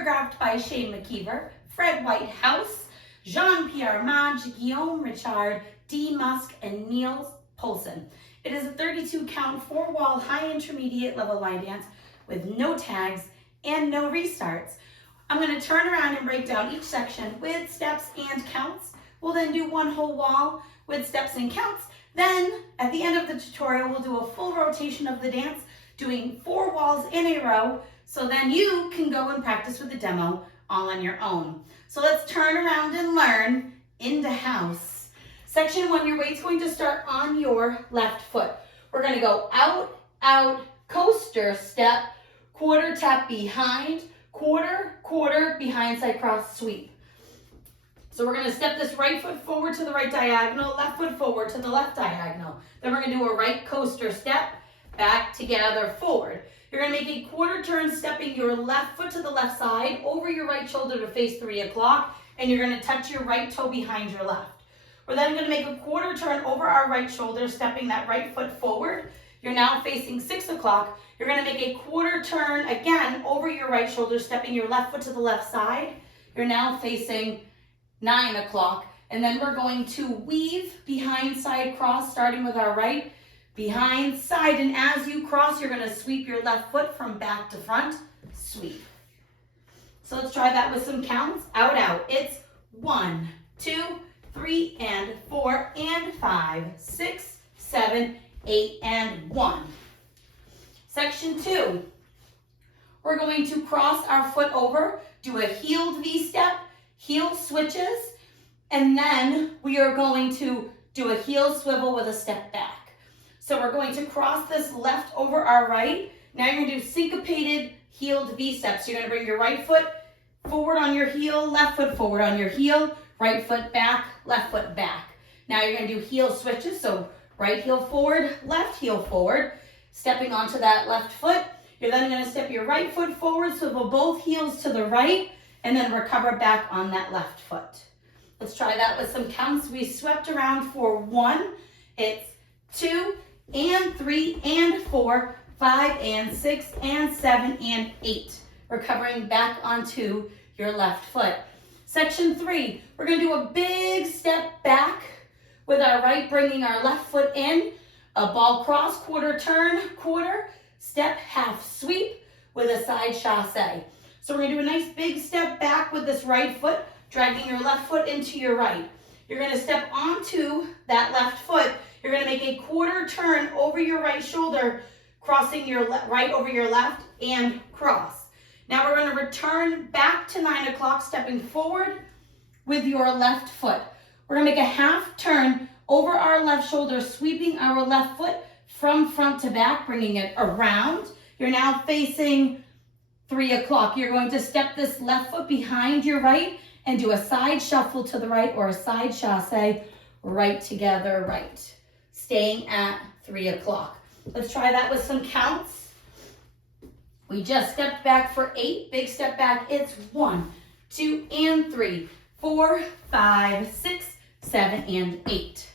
choreographed by McKeever, Fred Whitehouse, Jean-Pierre Madge, Guillaume Richard, D. Musk, and Niels Poulsen. It is a 32-count, 4-wall, high intermediate level line dance with no tags and no restarts. I'm going to turn around and break down each section with steps and counts. We'll then do one whole wall with steps and counts. Then, at the end of the tutorial, we'll do a full rotation of the dance, doing 4 walls in a row, so then you can go and practice with the demo all on your own. So let's turn around and learn into house. Section 1, your weight's going to start on your left foot. We're going to go out, out, coaster step, quarter tap behind, quarter, quarter, behind side cross sweep. So we're going to step this right foot forward to the right diagonal, left foot forward to the left diagonal. Then we're going to do a right coaster step, back together, forward. You're going to make a quarter turn, stepping your left foot to the left side, over your right shoulder to face 3 o'clock, and you're going to touch your right toe behind your left. We're then going to make a quarter turn over our right shoulder, stepping that right foot forward. You're now facing 6 o'clock. You're going to make a quarter turn again over your right shoulder, stepping your left foot to the left side. You're now facing 9 o'clock, and then we're going to weave behind side cross, starting with our right, behind side, and as you cross, you're going to sweep your left foot from back to front, sweep. So let's try that with some counts. Out, out. It's 1, 2, 3, and 4, and 5, 6, 7, 8, and 1. Section 2, we're going to cross our foot over, do a heeled V-step, heel switches, and then we are going to do a heel swivel with a step back. So we're going to cross this left over our right. Now you're going to do syncopated heeled V-steps. You're going to bring your right foot forward on your heel, left foot forward on your heel, right foot back, left foot back. Now you're going to do heel switches. So right heel forward, left heel forward, stepping onto that left foot. You're then going to step your right foot forward, swivel both heels to the right, and then recover back on that left foot. Let's try that with some counts. We swept around for 1, it's 2, and 3, and 4, 5, and 6, and 7, and 8. Recovering back onto your left foot. Section 3, we're going to do a big step back with our right, bringing our left foot in, a ball cross, quarter turn, quarter, step, half sweep with a side chassé. So we're going to do a nice big step back with this right foot, dragging your left foot into your right. You're going to step onto that left foot. You're going to make a quarter turn over your right shoulder, crossing your right over your left, and cross. Now we're going to return back to 9 o'clock, stepping forward with your left foot. We're going to make a half turn over our left shoulder, sweeping our left foot from front to back, bringing it around. You're now facing 3 o'clock. You're going to step this left foot behind your right and do a side shuffle to the right or a side chassé, right together, right. Staying at 3 o'clock. Let's try that with some counts. We just stepped back for 8. Big step back. It's 1, 2, and 3, 4, 5, 6, 7, and 8.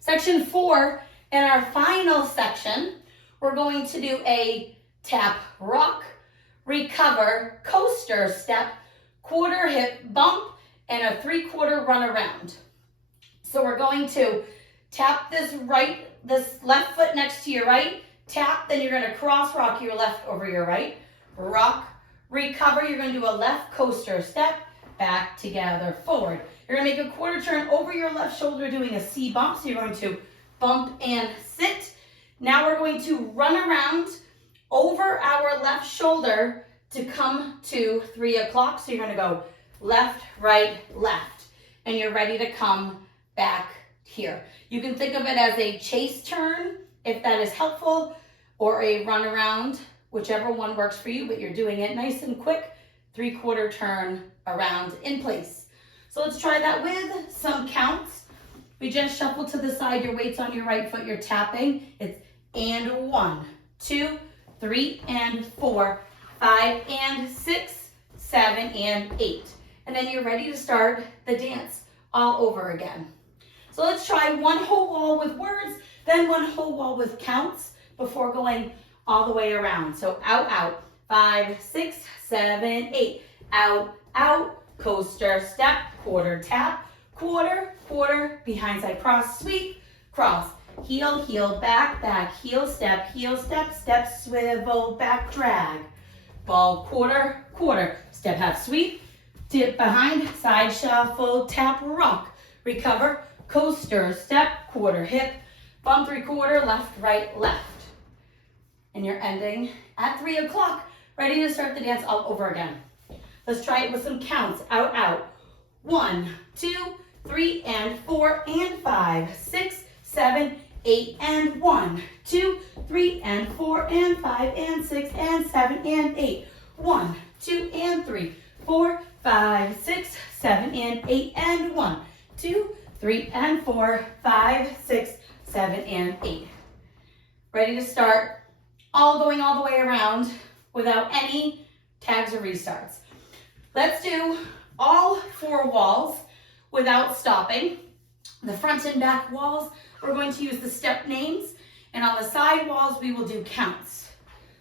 Section 4, in our final section, we're going to do a tap, rock, recover, coaster step, quarter hip bump, and a 3/4 run around. So we're going to tap this left foot next to your right, tap, then you're going to cross rock your left over your right, rock, recover, you're going to do a left coaster step, back together, forward. You're going to make a quarter turn over your left shoulder doing a C bump, so you're going to bump and sit. Now we're going to run around over our left shoulder to come to 3 o'clock, so you're going to go left, right, left, and you're ready to come back here. You can think of it as a chase turn, if that is helpful, or a run around, whichever one works for you, but you're doing it nice and quick, 3/4 turn around in place. So let's try that with some counts. We just shuffle to the side, your weight's on your right foot, you're tapping. It's and 1, 2, 3, and 4, 5, and 6, 7, and 8. And then you're ready to start the dance all over again. So let's try one whole wall with words, then one whole wall with counts before going all the way around. So out, out, 5, 6, 7, 8. out, out, coaster, step, quarter, tap, quarter, quarter, behind side cross, sweep, cross, heel, heel, back, back, heel, step, step, swivel, back, drag, ball, quarter, quarter, step, half, sweep, dip behind, side shuffle, tap, rock, recover, coaster, step, quarter, hip, bump, 3/4, left, right, left. And you're ending at 3 o'clock, ready to start the dance all over again. Let's try it with some counts, out, out. 1, 2, 3, and 4, and 5, 6, 7, 8, and 1, 2, 3, and 4, and 5, and 6, and 7, and 8. 1, 2, and 3, 4, 5, 6, 7, and 8, and 1, 2, 3, and 4, 5, 6, 7, and 8. Ready to start, all going all the way around without any tags or restarts. Let's do all 4 walls without stopping. The front and back walls, we're going to use the step names, and on the side walls, we will do counts.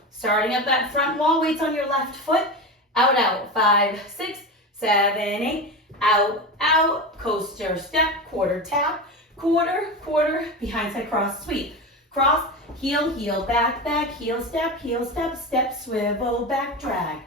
Starting at that front wall, weights on your left foot, out, out, 5, 6, 7, 8, out, out, coaster, step, quarter, tap, quarter, quarter, behind side cross, sweep, cross, heel, heel, back, back, heel, step, step, swivel, back, drag,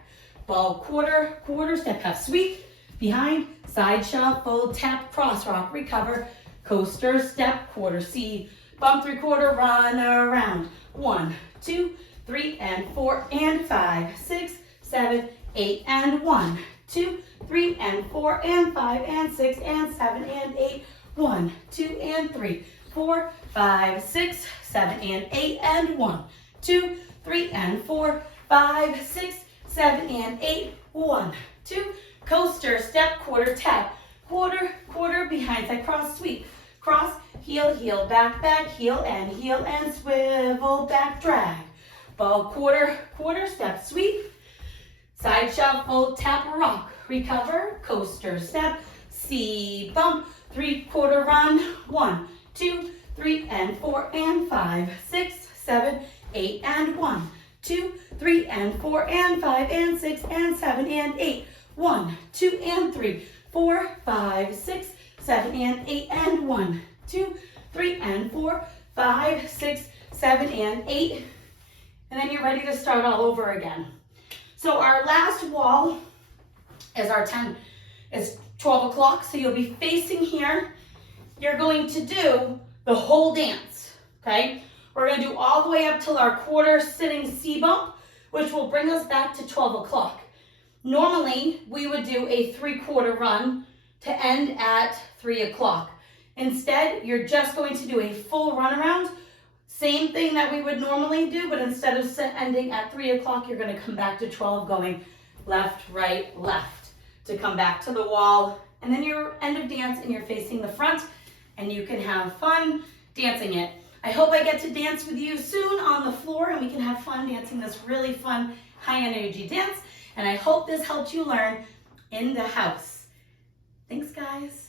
ball, quarter, quarter, step, half, sweep, behind, side shuffle, tap, cross, rock, recover, coaster, step, quarter, C, bump, 3/4, run around, 1, 2, 3, and 4, and 5, 6, 7, 8, and 1, 2, 3, and 4, and 5, and 6, and 7, and 8, 1, 2, and 3, 4, 5, 6, 7, and 8, and 1, 2, 3, and 4, 5, 6, 7, and 8, 1, 2, coaster, step, quarter, tap, quarter, quarter, behind side cross, sweep, cross, heel, heel, back, back, heel, and swivel, back, drag, ball, quarter, quarter, step, sweep, side shuffle, tap, rock, recover, coaster, step, C, bump, 3/4 run, 1, 2, 3, and 4, and 5, 6, 7, 8, and 1, 2, 3, and 4, and 5, and 6, and 7, and 8, 1, 2, and 3, 4, 5, 6, 7, and 8, and 1, 2, 3, and 4, 5, 6, 7, and 8, and then you're ready to start all over again. So our last wall is our 10, is 12 o'clock, so you'll be facing here. You're going to do the whole dance, okay? We're going to do all the way up till our quarter sitting C bump, which will bring us back to 12 o'clock. Normally, we would do a 3/4 run to end at 3 o'clock. Instead, you're just going to do a full run around. Same thing that we would normally do, but instead of ending at 3 o'clock, you're going to come back to 12 going left, right, left to come back to the wall. And then you're end of dance and you're facing the front and you can have fun dancing it. I hope I get to dance with you soon on the floor and we can have fun dancing this really fun high energy dance. And I hope this helped you learn in the house. Thanks, guys.